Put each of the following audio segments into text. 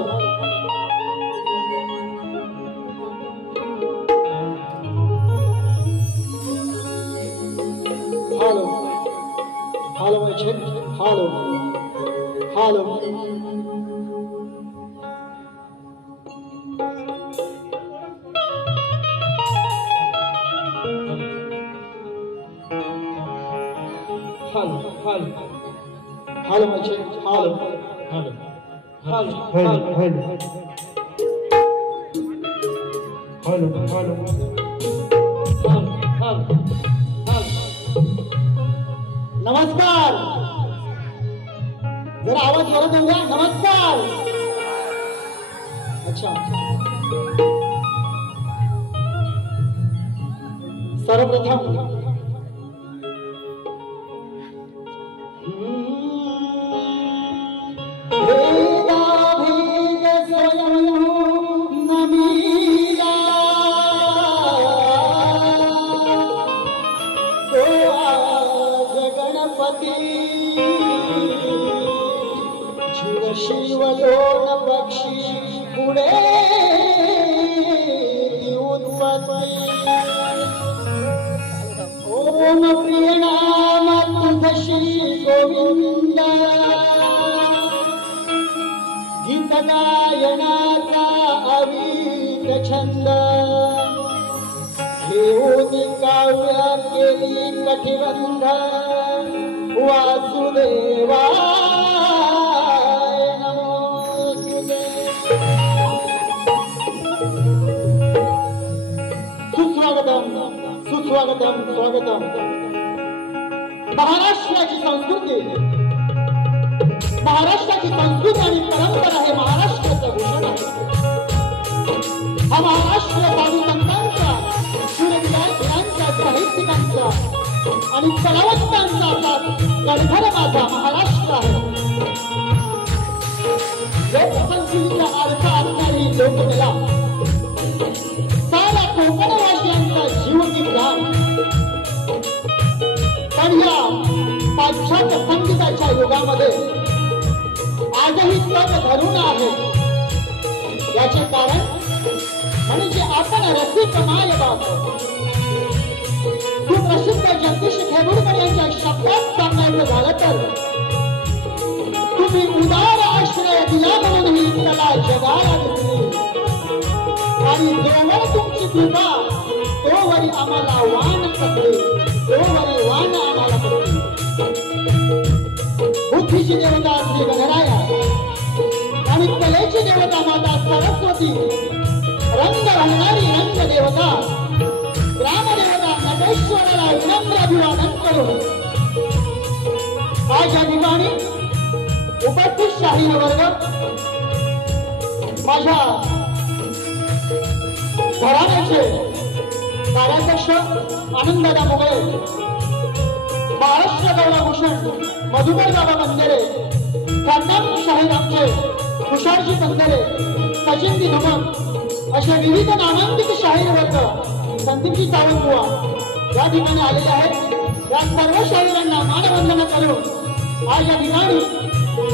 Hello hello hello म्हणजे hello hello hello hello hello म्हणजे hello hello hello hello hello hello नमस्कार जरा आवाज जोरात येऊ द्या नमस्कार अच्छा सर्वप्रथम शिवलोन पक्षी पुढे ओम प्रिय नाम तुझ श्री गोविंद गीत गायनाचा अवीत छंद घेऊन काव्य केली कटिबंध वासुदेवा सुस्वागतम स्वागतम महाराष्ट्राची संस्कृती आणि परंपरा हे महाराष्ट्राचं भूषण आहे हा महाराष्ट्र साधू संतांचा शूरवीरांचा साहित्यिकांचा आणि कलावंतांचा गडघर माझा महाराष्ट्र आहे लोकसंस्कृतीचा अर्थ असणारी लोककला सारा कोकणवासियांचा जीवनविधान पण या पाश्चात्य संगीताच्या युगामध्ये आजही तग धरून आहे याचे कारण म्हणजे आपण रसिक मायबाप सुप्रसिद्ध जगदीश खेडूरकर यांच्या शब्दात सांगायचं झालं तर तुम्ही उदार आश्रय दिला म्हणून ही कला जगाला दिली आणि जोवर तुमची कृपा तोवरी आम्हाला वाण पडले तोवरी वाण आम्हाला पडले बुद्धीची देवता श्री गणराया आणि कलेची देवता माता सरस्वती रंग घालणारी रंग देवता ग्रामदेवता नटेश्वराला विनम्र अभिवादन करून आज या ठिकाणी उपस्थित शाही वर्ग माझ्या घराण्याचे कार्याध्यक्ष आनंददादा मुगळे महाराष्ट्र गौरवभूषण मधुकर बाबा बंदरे खानदान शाहीर आमचे तुषारजी बंदरे सचिनजी धमक असे विविध नामांकित शाहीर वर्ग संदीपजी सावंतबुवा या ठिकाणी आलेले आहेत या सर्व शाहिरांना मानवंदना करून आज या ठिकाणी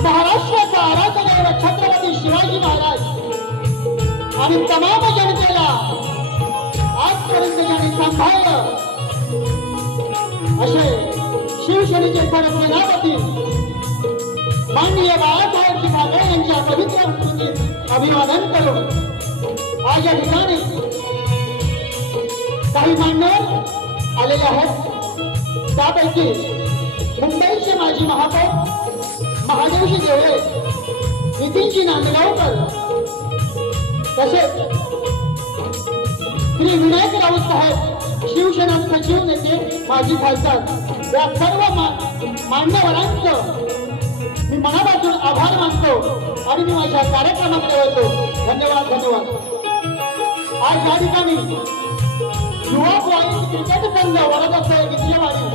महाराष्ट्राचा आराध्य दैवत छत्रपती शिवाजी महाराज आणि तमाम जनतेला आजपर्यंत ज्यांनी सांभाळलं असे शिवसेनेचे सेनापती माननीय बाळासाहेबजी ठाकरे यांच्या पवित्र स्मृतीत अभिवादन करून आज या ठिकाणी काही मान्यवर आलेले आहेत त्यापैकी मुंबईचे माजी महापौर महादेवजी देवळे नितीनजी नांदगावकर तसेच श्री विनायक राऊत साहेब शिवसेना सचिव नेते माजी खासदार या सर्व मान्यवरांचं मी मनापासून आभार मानतो आणि मी माझ्या कार्यक्रमाकडे येतो धन्यवाद धन्यवाद आज या ठिकाणी युवा पॉईंट क्रिकेट संघ वडोदरा विद्यवाणी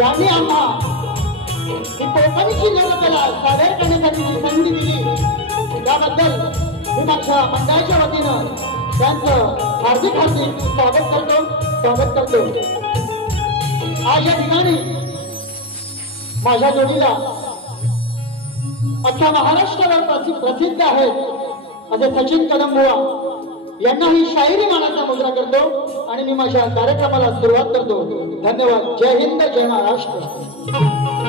यांनी आम्हा ही कोकणची लोककला सादर करण्यासाठी जी संधी दिली त्याबद्दल मी माझ्या मंडळाच्या वतीनं त्यांचं हार्दिक हार्दिक स्वागत करतो आज या ठिकाणी माझ्या जोडीला अख्ख्या महाराष्ट्रावर प्रसिद्ध आहेत असे सचिन कदम बुवा यांना ही शायरी मानाचा मुद्रा करतो आणि मी माझ्या कार्यक्रमाला सुरुवात करतो. धन्यवाद. जय हिंद, जय महाराष्ट्र.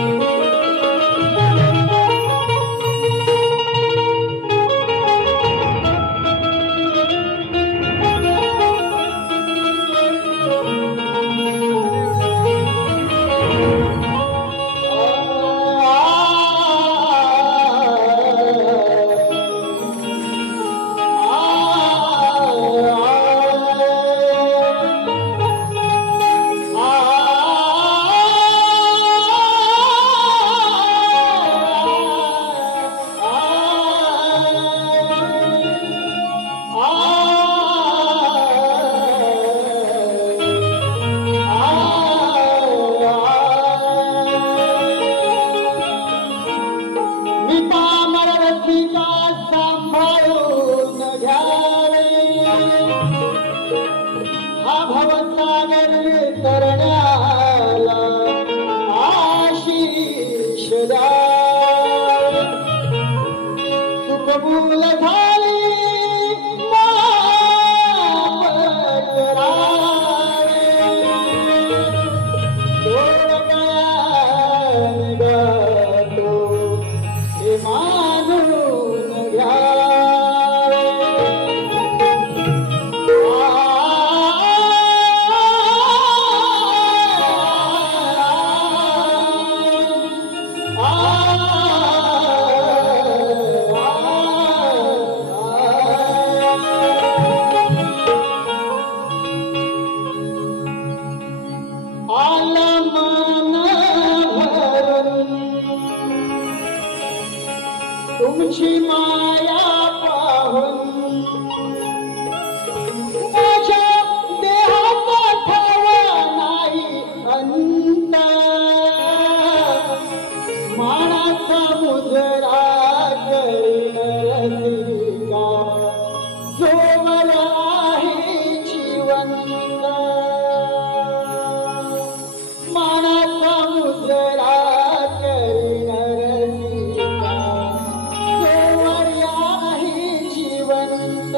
तुमची माया पाहून माझ्या देहाचा ठावा नाही अंत मानाचा मुजरा करीन रसिका जोवर आहे जिवंत मानाचा मुजरा करीन रसिका जोवर आहे जिवंत.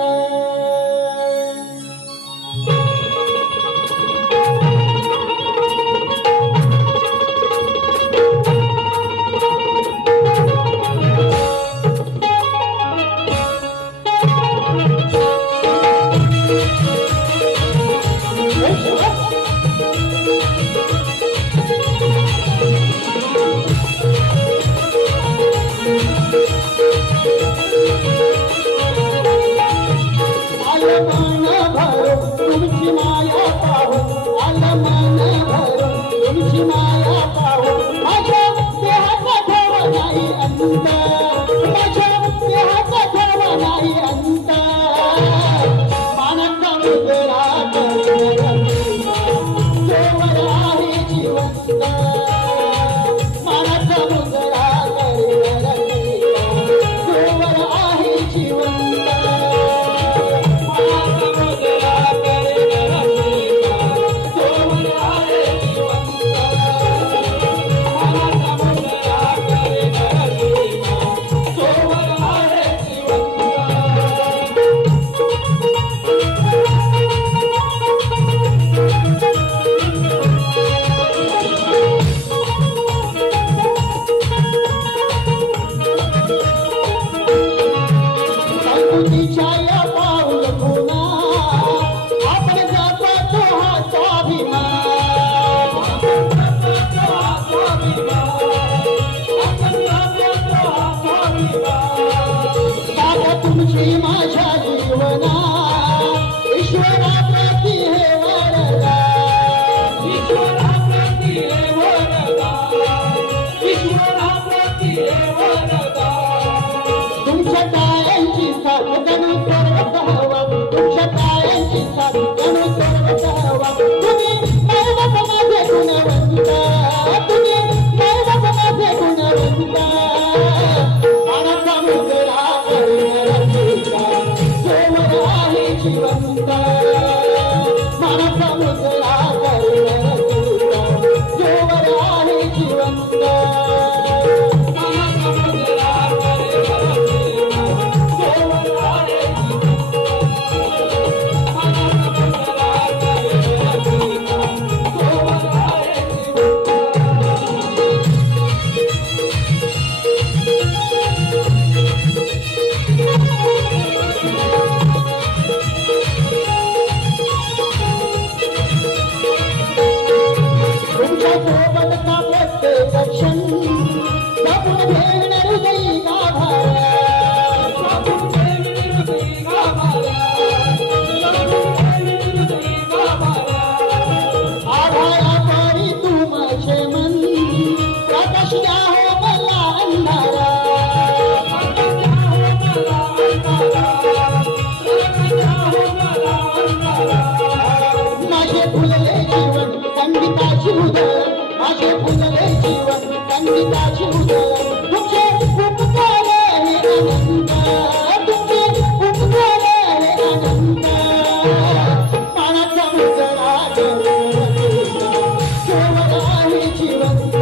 सोबतचा प्रत्येक क्षण जपून घेण हृदयी गाभाऱ्या आभाळा परी तू माझे मन प्रकाश द्या हो मला अंधारा माझे फुलले जीवन संगीताची उधळ माझे फुलले जीवन संगीताची उधळ तुझे उपकार हे अनंत तुझे उपकार हे अनंत पाण्याचा मुजरा केवळ आहे जिवंत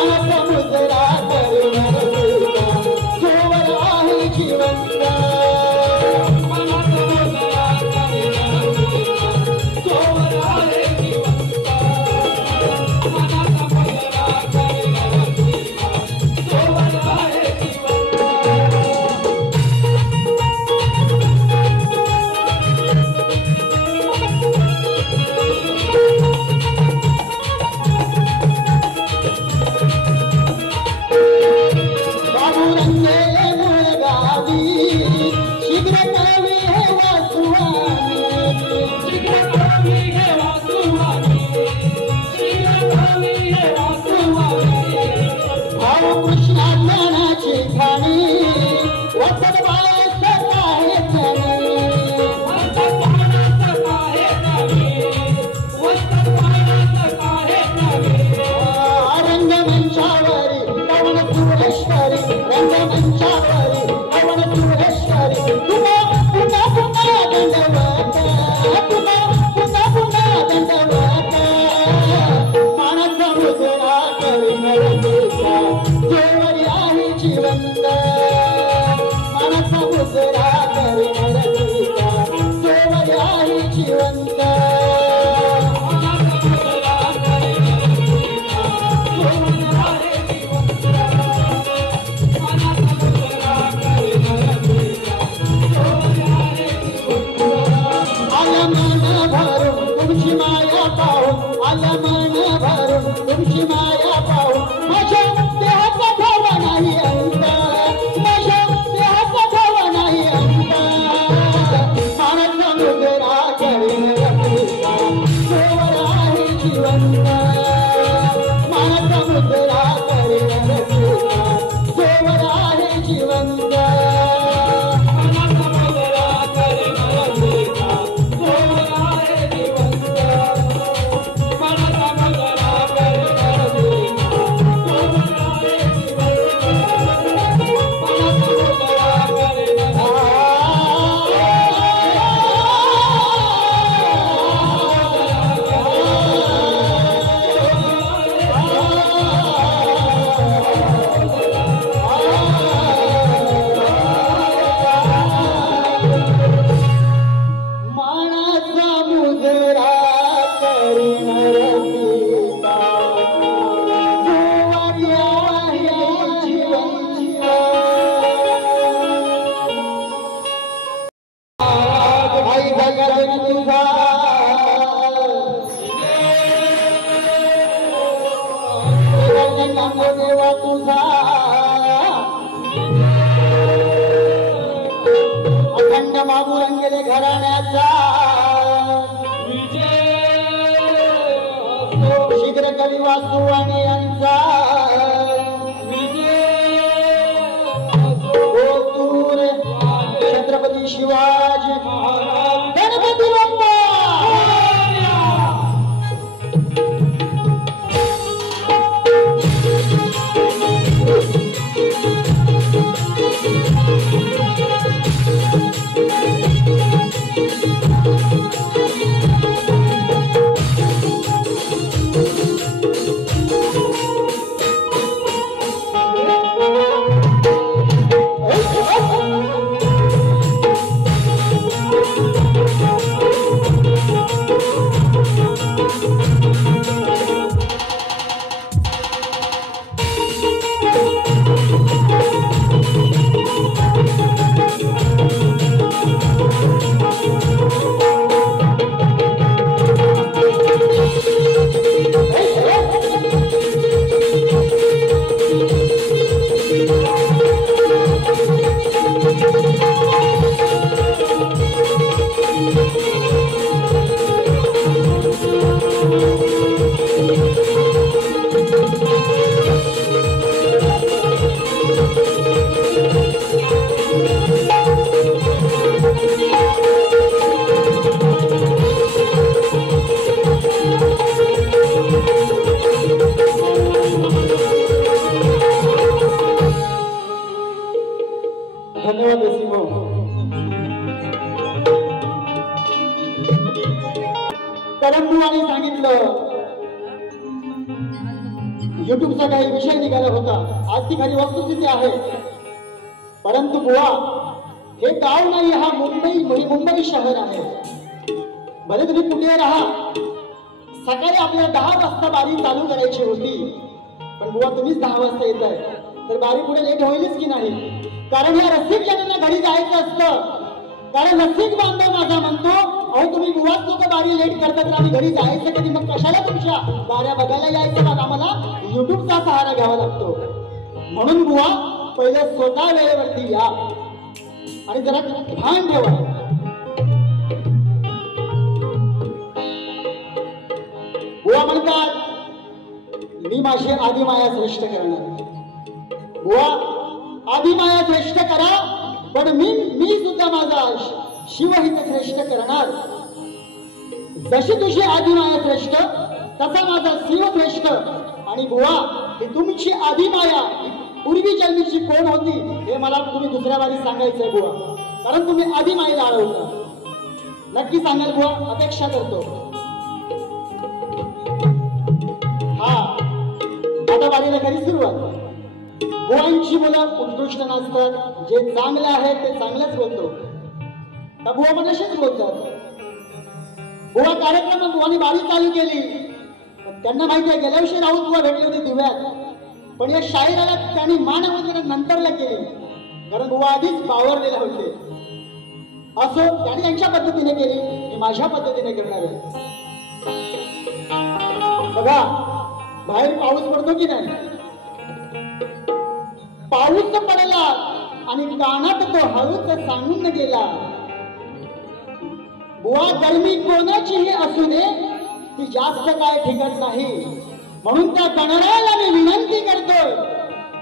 पाण्याचा मुजरा केवळ आहे जिवंत अखंड बाबू रंगेले घराण्याचा शीघ्र कवी वासू आणि यांचा ओतूर छत्रपती शिवाजी गणपती बाप्पा युट्यूबचा काही विषय निघाला होता. आज ती खरी वस्तुस्थिती आहे. परंतु बुवा, हे गाव नाही, हा मुंबई शहर आहे. भले तुम्ही कुठे राहा, सकाळी आपल्याला 10 वाजता बारी चालू करायची होती, पण बुवा तुम्हीच 10 वाजता येत आहे, तर बारी पुढे लेट होईलच की नाही? कारण या रसिक जणांना घरी जायचं असतं. कारण रसिक बांधव माझा म्हणतो, अहो तुम्ही बुवाच लोक बारी लेट करतात, आणि घरी जायचं कधी? मग कशाला तुमच्या बाऱ्या बघायला यायचं? मग आम्हाला युट्यूबचा सहारा घ्यावा लागतो. म्हणून बुवा, पहिले स्वतः वेळेवरती या आणि जरा भान ठेवा. बुवा म्हणतात, मी माझी आदिमाया श्रेष्ठ करणार. बुवा, आदिमाया श्रेष्ठ करा, पण मी सुद्धा माझा शिवहित श्रेष्ठ करणार. जशी तुझी आदिमाया श्रेष्ठ, तसा माझा शिव श्रेष्ठ. आणि बुवा, ही तुमची आदिमाया पूर्वी जन्मीची कोण होती हे मला तुम्ही दुसऱ्या बारी सांगायचंय बुवा. कारण तुम्ही आदिमायेला आळवता. नक्की सांगाल बुवा, अपेक्षा करतो. हा, आता बारीला खरी सुरुवात. बुवांची मुलं उत्कृष्ट नसतात. जे चांगलं आहे ते चांगलंच बोलतो. बुवा पण असेच बोलतात. बुवा कार्यक्रमात बुवानी बारी चालू केली, त्यांना माहिती आहे गेल्या वर्षी राऊत बुवा भेटले होते दिव्यात, पण या शाहिराला त्यांनी मानवंदना नंतरला केली, कारण बुवा आधीच बावरलेले होते. असो, त्यांनी त्यांच्या पद्धतीने केली, मी माझ्या पद्धतीने करणार आहे. बघा, बाहेर पाऊस पडतो की नाही? पाऊस पडला आणि कानात तो हळूच सांगून गेला, बुवा गरमी कोणाचीही असू दे, ती जास्त काय ठिकत नाही. म्हणून त्या गणरायाला मी विनंती करतोय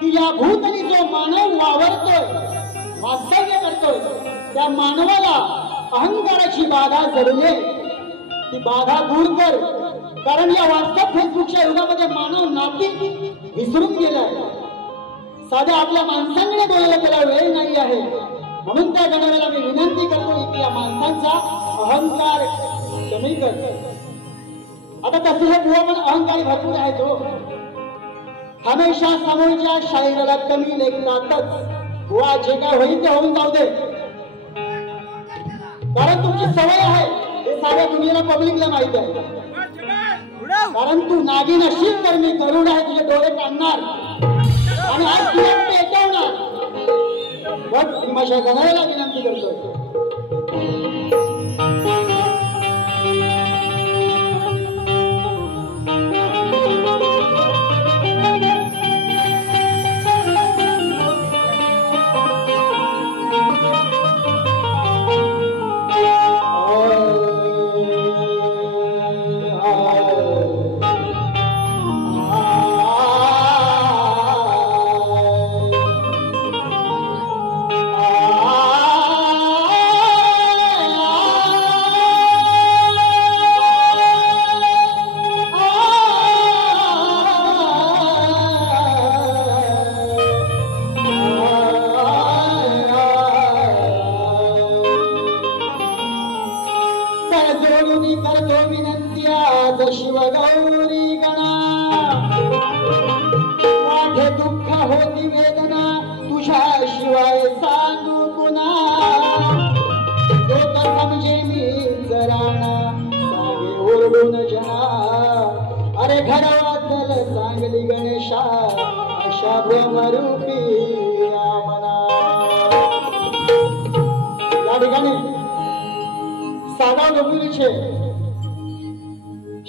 की या भूतली जो मानव वावरतोय, वास्तव्य करतोय, त्या मानवाला अहंकाराची बाधा जडले, ती बाधा दूर कर. कारण या वास्तव फेसबुकच्या युगामध्ये मानव नाती विसरून गेलाय. साध्या आपल्या माणसांकडे बोलायला त्याला वेळ नाही आहे. म्हणून त्या गणरायाला मी विनंती करतो की या माणसांचा अहंकार कमी कर. आता तसे हे बुवा पण अहंकारी भरपूर आहे. तो हमेशा समोरच्या शाहिराला कमी लेखतातच. बुवा, जे काय होईल ते होऊन जाऊ दे, कारण तुमची सवय आहे, हे साऱ्या दुनियेला पब्लिकला माहिती आहे. कारण तू नागिन अशीच तर मी गरुड आहे, तुझे डोळे काढणार आणि आज तुला पेटवणार. बघ, मी माझ्या गणरायाला विनंती करतोय. शिवगौरी गणा, वाढे दुःख होती वेदना, तुझ्या शिवाय सांगू पुन्हा. तो तर समजे मी जराणा, सांगे ओरडून जना. अरे घडवाचल चांगली गणेशा, अशा भ्रमरूपी मना. या ठिकाणी सागाव डोंबिवलीचे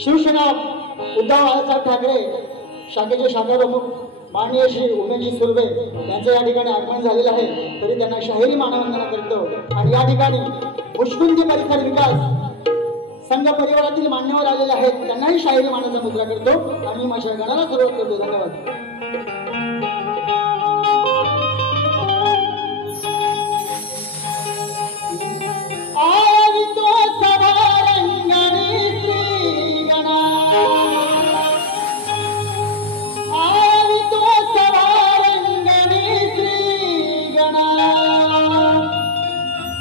शिवसेना उद्धव बाळासाहेब ठाकरे शाखेचे शाखा प्रमुख माननीय श्री उमेशजी सुर्वे यांचं या ठिकाणी आगमन झालेलं आहे. तरी त्यांना शाहिरी मानवंदना करतो. आणि या ठिकाणी मुष्कुंदी परिसर विकास संघ परिवारातील मान्यवर आलेले आहेत, त्यांनाही शाहिरी मानाचा मुद्रा करतो आणि माझ्या गणाला सुरुवात करतो. धन्यवाद.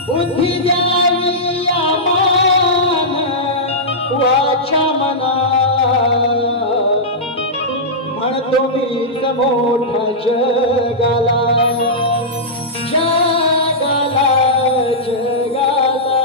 बुद्धी द्यावी आमान वाचा मना, म्हणतो म्हणतो मीच मोठा जगाला जगाला जगाला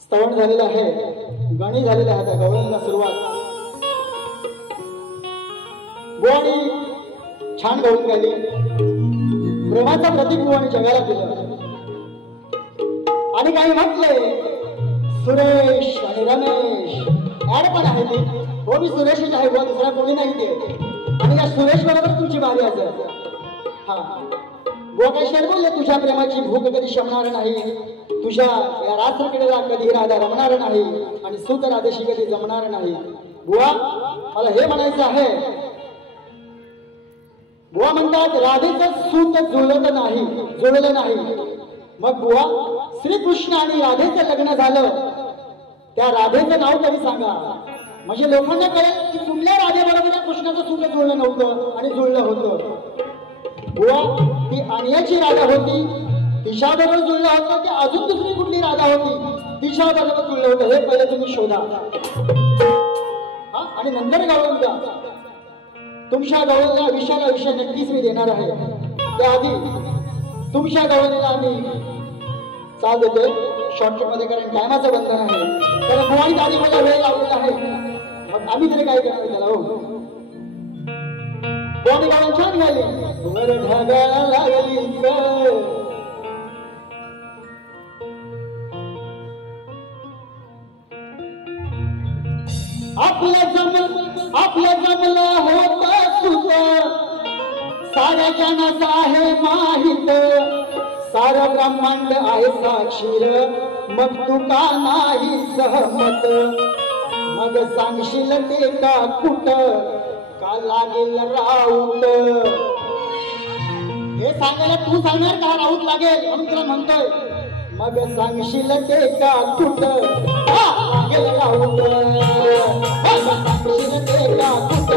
स्तवन झालेलं आहे, गाणी झालेली आहे, गवळणीला सुरुवात. बुवानी छान गवळण गायली, प्रेमाचं प्रतीक बुवानी जगाला दिलं. आणि काही म्हटले सुरेश आणि रमेश ऍड पण आहे ती, हो मी सुरेशच आहे बुवा, दुसरा कोणी नाही ते. आणि या सुरेश बरोबर तुमची बारी असेल. हा बुवा काही शेर बोलले, तुझ्या प्रेमाची भूक कधी शमणार नाही, तुझ्या या रात्रकडेला कधी राधा रमणार नाही, आणि सूत राधेशी कधी जमणार नाही. बुवा मला हे म्हणायचं आहे, बुवा म्हणतात राधेचं सूत जुळलं नाही. मग बुवा श्रीकृष्ण आणि राधेचं लग्न झालं, त्या राधेचं नाव तरी सांगा, म्हणजे लोकांना कळेल की कुठल्या राधेबरोबर कृष्णाचं सूत जुळलं नव्हतं आणि जुळलं होतं. बुवा ती आणयाची राधा होती, तिच्याबरोबर जुळलं होतं, की अजून दुसरी कुठली राधा होती तिच्याबरोबर जुळलं होतं, हे पहिले तुम्ही शोधा. हा आणि नंतर गवळण द्या. तुमच्या गवळणीला विषयाला विषय नक्कीच मी देणार आहे. त्याआधी तुमच्या गवळणीला आम्ही चाल देतोय शॉर्टकट मध्ये, कारण टायमाचं बंधन आहे. तर बुवाईत आधी मला वेळ लावलेला आहे, मग आम्ही तरी काय करणार त्याला. हो बुवानी गवळण छान गायली. वर ढगाला लागली आपलं जमलं होता तुझं, साऱ्या जनाचं आहे माहित, सारं ब्रह्मांड आहे साक्षीर, मग तू का नाही सहमत. मग सांगशील ते का कुठ का लागेल राऊत. हे सांगायला तू सांगणार का राऊत लागेल, म्हणून तुला म्हणतोय. मग सांगशील ते का कुठ का लागेल राऊत. सांगशील ते का कुठ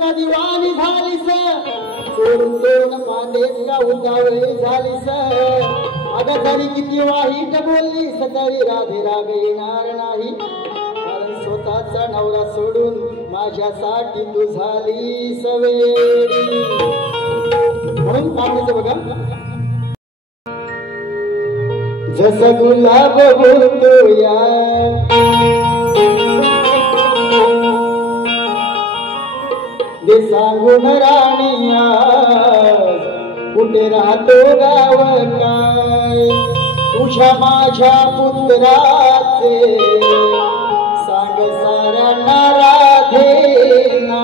का दिवाणी झालीस, सोडून मांदेच का उतावळी झालीस. अगं तरी किती वाईट बोललीस तरी राधे राग येणार नाही, कारण स्वतःचा नवरा सोडून माझ्यासाठी तू झालीस वेडी. म्हणून काढायचं बघा. जसं गुलाब बोलतो या दे सांगून राणीया, कुठे राहतो गाव काय, तुझ्या माझ्या पुत्राचे सांग साऱ्यांना राधेना.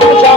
तुझ्या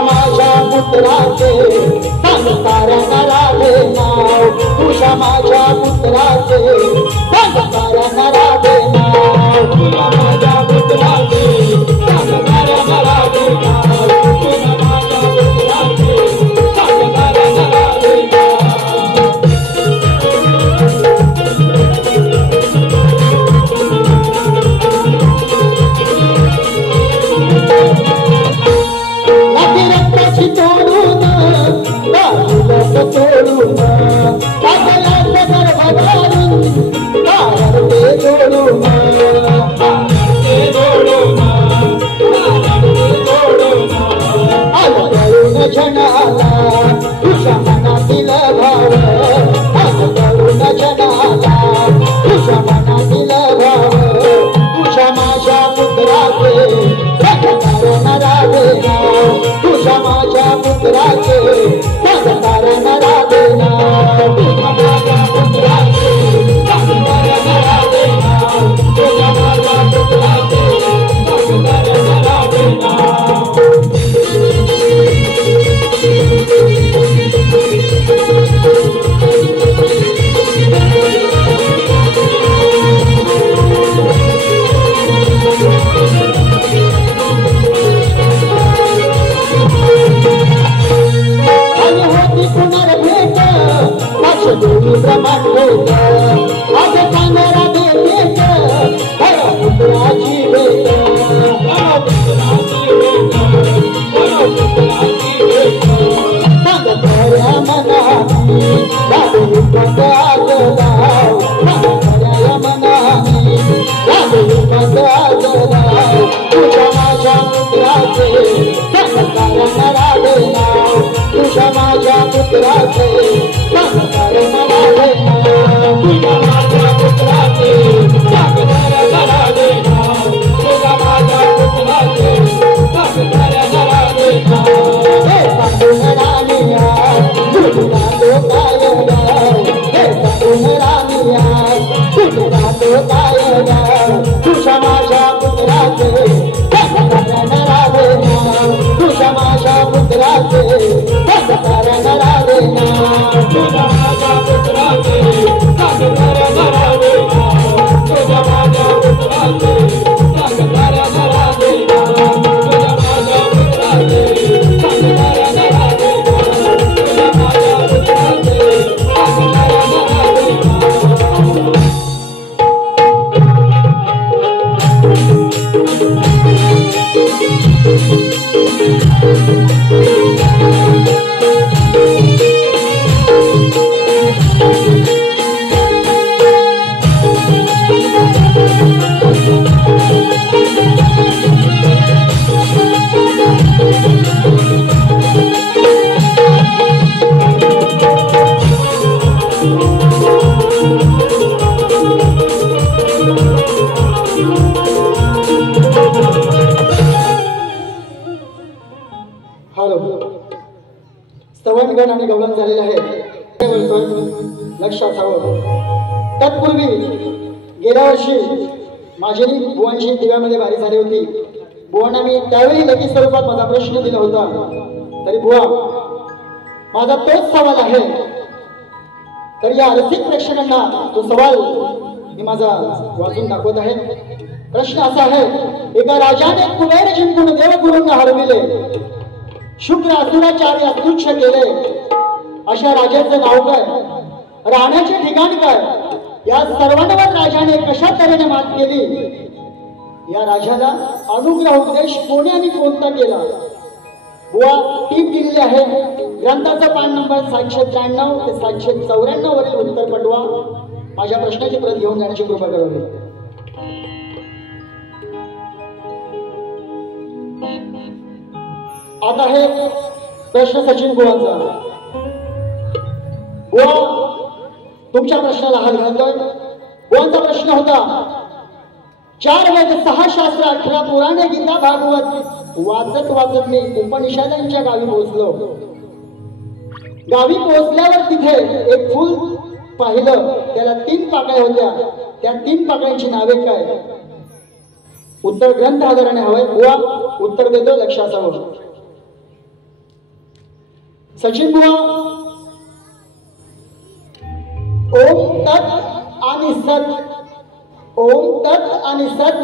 जनाला तुझ्या मनातील भाव आज करून जनाला तुझ्या मनातील भाव तुझ्या माझ्या पुत्राचे कारण राधेना तुझ्या माझ्या पुत्राचे कारण राधेना तुझ्या माझ्या पुत्राचे कारण राधेना तुझ्या माझ्या पुत्राचे कारण राधेना ब्रह्मांड आज कांदरा देत पुत्राची भेट खऱ्या मनानी राधे पद आजलाव खऱ्या मनानी राधे पद आजलाव तुझ्या माझ्या पुत्राचे कारण राधेना तुझ्या माझ्या पुत्राचे कारण राधेना तुझ्या माझ्या पुत्राचे कारण राधेना तुझ्या माझ्या पुत्राचे कारण राधेना हे पांडुरंग रामिया तुझा तो काय गाव हे पांडुरंग रामिया तुझा तो काय गाव तुझ्या माझ्या पुत्राचे कारण राधेना तुझ्या माझ्या पुत्राचे कारण राधेना तुझ्या माझ्या पुत्राचे कारण राधेना तुझ्या माझ्या पुत्राचे कारण राधेना तुझ्या माझ्या पुत्राचे कारण राधेना तुझ्या माझ्या पुत्राचे स्तवनगण आणि गवळण झालेले आहे लक्षात हवं. तत्पूर्वी गेल्या वर्षी माझी बुवांची दिव्यामध्ये बारी झाली होती. बुवांना मी त्यावेळी लेखी स्वरूपात माझा प्रश्न दिला होता. तरी बुवा माझा तोच सवाल आहे. तर या रसिक प्रेक्षकांना तो सवाल मी माझा वाचून दाखवत आहे. प्रश्न असा आहे. एका राजाने कुबेर जिंकून देवगुरूंना हरविले, शुक्र असुराचार्य तुच्छ केले. अशा राजाचं नाव काय, राहण्याचे ठिकाण काय, या सर्वांवर राजाने कशा तऱ्हेने मात केली, या राजाला अनुग्रह उपदेश कोणी आणि कोणता केला. बुवा टीप दिलेली आहे. ग्रंथाचा पान नंबर 793 ते 794 वरील उत्तर पटवा. माझ्या प्रश्नाची प्रत घेऊन जाण्याची कृपा करावी. आता हे प्रश्न सचिन बुवांचा. बुवा तुमच्या प्रश्नाला हात घालतोय. बुवांचा प्रश्न होता. 4 वेद 6 शास्त्र 18 पुराणे गीता भागवत वाचत वाचत मी उपनिषदांच्या गावी पोहोचलो. गावी पोहोचल्यावर तिथे एक फूल पाहिलं. त्याला 3 पाकळ्या होत्या. त्या 3 पाकळ्यांची नावे काय. उत्तर ग्रंथ आधाराने हवंय. बुवा उत्तर देतो, लक्षात हवं. सचिन बुवा ओम तत् आणि सत, ओम तत् आणि सत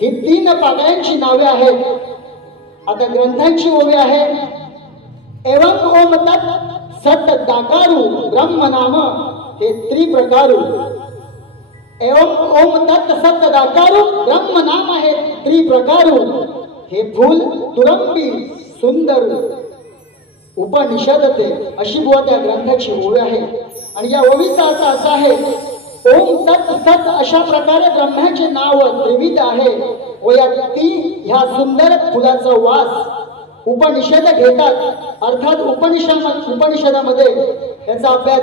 ही 3 पाकळ्यांची नावे आहेत. आता ग्रंथांची ओवी आहे. एवं ओम तत् सत दाकारू ब्रह्म नाम हे त्रिप्रकारू. एवं ओम तत् सत दाकारू ब्रह्म नाम हे त्रिप्रकारू. हे फूल तुरंबी सुंदर उपनिषद ते, अशी बुवा त्या ग्रंथाची ओवी आहे. आणि या ओवीचा अर्थ असा आहे. ओम तत् सत अशा प्रकारे ब्रह्माचे नाव त्रिविध आहे व या ह्या सुंदर फुलाचा वास उपनिषद घेतात, अर्थात उपनिषदामध्ये त्याचा अभ्यास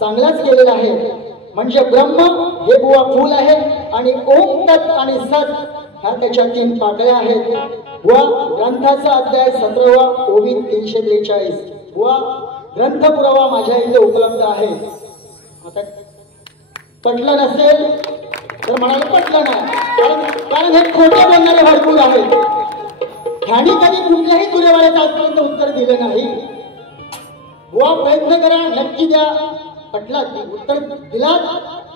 चांगलाच केलेला आहे. म्हणजे ब्रह्म हे बुवा फूल आहे आणि ओम तत् आणि सत ह्या त्याच्या 3 पाकळ्या आहेत. व ग्रंथाचा अध्याय 17वा ओवी 343 व ग्रंथ पुरावा माझ्या इथे उपलब्ध आहे. आता पटलं नसेल तर म्हणाले पटलं नाही, कारण हे खोटे बोलणारे भरपूर आहेत. ह्यानी कधी कुठल्याही तुरेवाड्याचं आजपर्यंत उत्तर दिलं नाही. व प्रयत्न करा, नक्की द्या. पटला उत्तर दिलात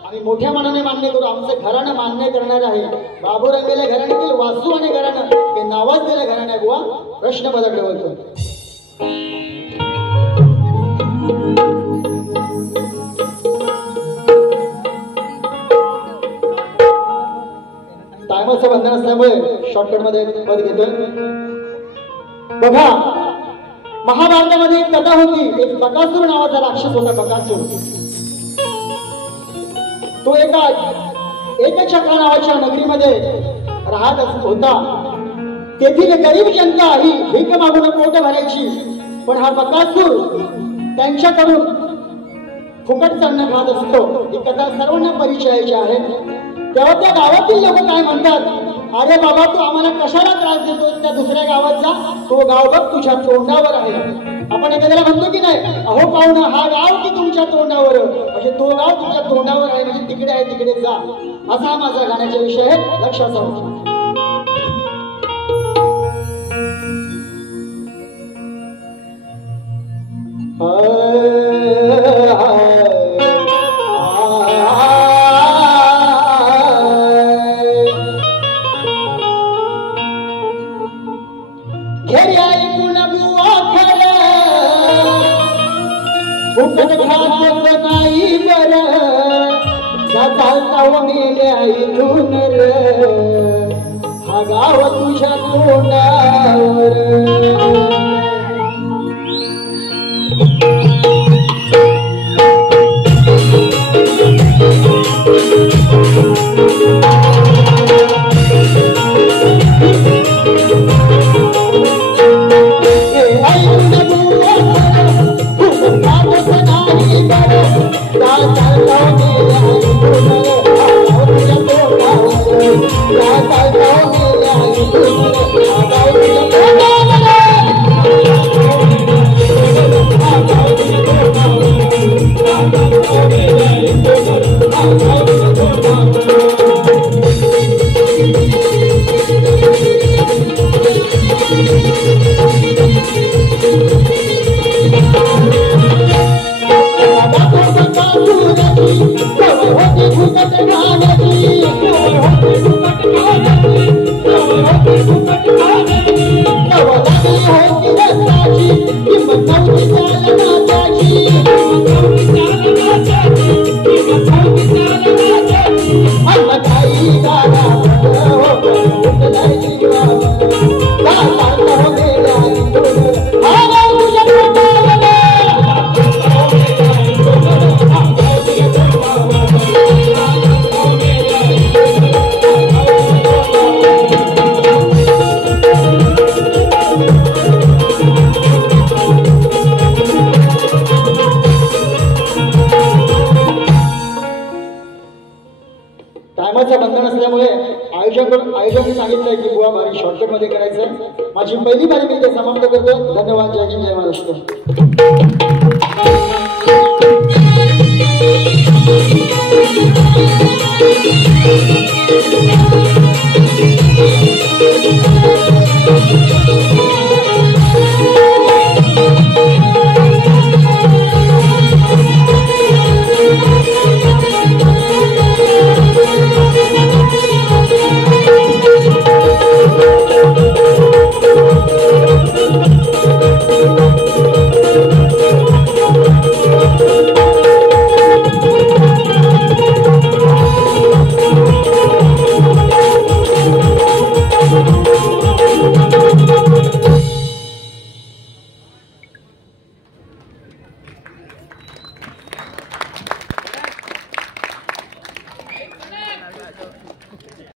आणि मोठ्या मनाने मान्य करू. आमचं घराणं मान्य करणार आहे. बाबू रंगेल्या घराण्यातील वासू आणि घराणं हे नावाच दिलं घराणं आहे बुवा. प्रश्न बदलले होतो. टायमरचं बंधन असल्यामुळे शॉर्टकट मध्ये पद घेतोय. बघा, महाभारतामध्ये एक कथा होती. एक बकासूर नावाचा राक्षस होता. बकासूर तो एका एकचक्र नावाच्या नगरीमध्ये राहत होता. तेथील गरीब जनता ही भीक मागून पोट भरायची, पण हा बकासूर त्यांच्याकडून फुकट अन्न खात असतो. ही कथा सर्वांना परिचयाची आहे. तेव्हा त्या गावातील लोक काय म्हणतात, अरे बाबा तू आम्हाला कशाला त्रास देतो, त्या दुसऱ्या गावात जा, तो गाव बघ तुझ्या तोंडावर आहे. आपण एखाद्याला म्हणतो की नाही, अहो पाहुणा हा गाव की तुमच्या तोंडावर, म्हणजे तो गाव तुमच्या तोंडावर आहे, म्हणजे तिकडे आहे तिकडे जा. असा माझा गाण्याचा विषय आहे, लक्षात ठेवा. नाही बर इथून हा गाव तुझ्या तोंडावर. बंधन असल्यामुळे आयोजकांनी सांगितलंय की बुवा भारी शॉर्टकट मध्ये करायचं. माझी पहिली बारी मी ते समाप्त करतो. धन्यवाद. जय हिंद, जय महाराष्ट्र.